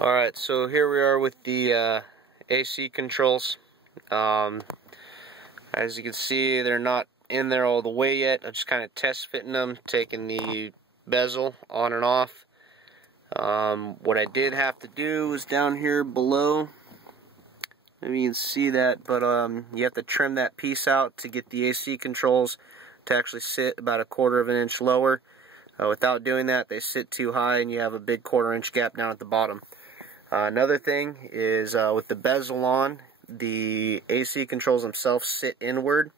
Alright, so here we are with the AC controls. As you can see, they're not in there all the way yet. I'm just kind of test fitting them, taking the bezel on and off. What I did have to do was down here below. Maybe you can see that, but you have to trim that piece out to get the AC controls to actually sit about 1/4 of an inch lower. Without doing that, they sit too high and you have a big 1/4 inch gap down at the bottom. Another thing is with the bezel on, the AC controls themselves sit inward.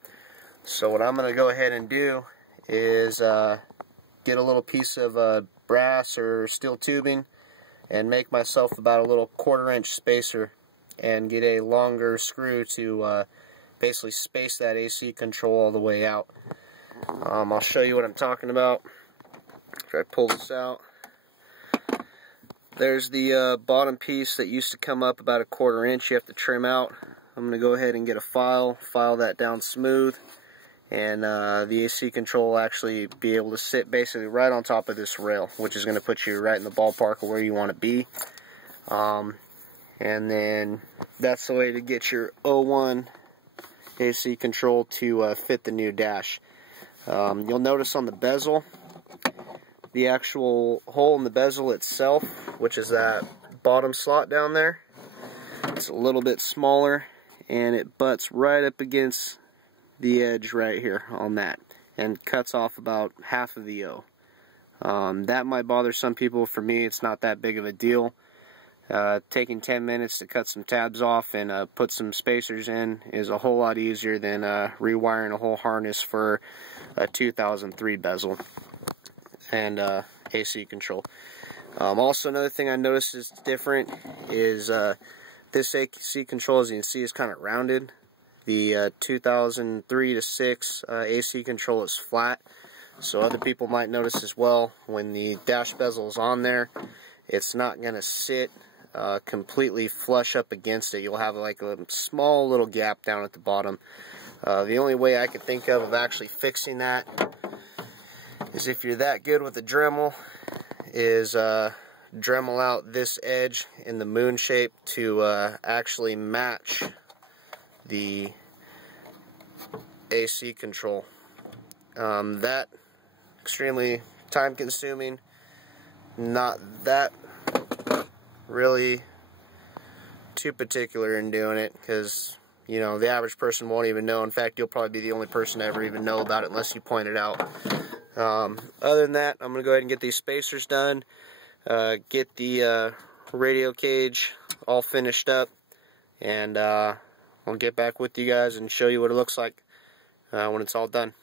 So what I'm going to go ahead and do is get a little piece of brass or steel tubing and make myself about a little 1/4 inch spacer and get a longer screw to basically space that AC control all the way out. I'll show you what I'm talking about. Try to pull this out. There's the bottom piece that used to come up about 1/4 inch. You have to trim out. I'm going to go ahead and get a file that down smooth, and the AC control will actually be able to sit basically right on top of this rail, which is going to put you right in the ballpark of where you want to be. And then that's the way to get your 01 AC control to fit the new dash. You'll notice on the bezel, the actual hole in the bezel itself, which is that bottom slot down there, it's a little bit smaller and it butts right up against the edge right here on that and cuts off about half of the O. That might bother some people. For me, it's not that big of a deal. Taking 10 minutes to cut some tabs off and put some spacers in is a whole lot easier than rewiring a whole harness for a 2003 bezel and AC control. Also, another thing I noticed is different is this AC control, as you can see, is kind of rounded. The 2003 to 6 AC control is flat, so other people might notice as well. When the dash bezel is on there, it's not going to sit completely flush up against it. You'll have like a small little gap down at the bottom. The only way I could think of actually fixing that is, if you're that good with the Dremel, is Dremel out this edge in the moon shape to actually match the AC control. That extremely time consuming, not that really too particular in doing it, because you know the average person won't even know. In fact, you'll probably be the only person to ever even know about it unless you point it out. Other than that, I'm going to go ahead and get these spacers done, get the radio cage all finished up, and I'll get back with you guys and show you what it looks like when it's all done.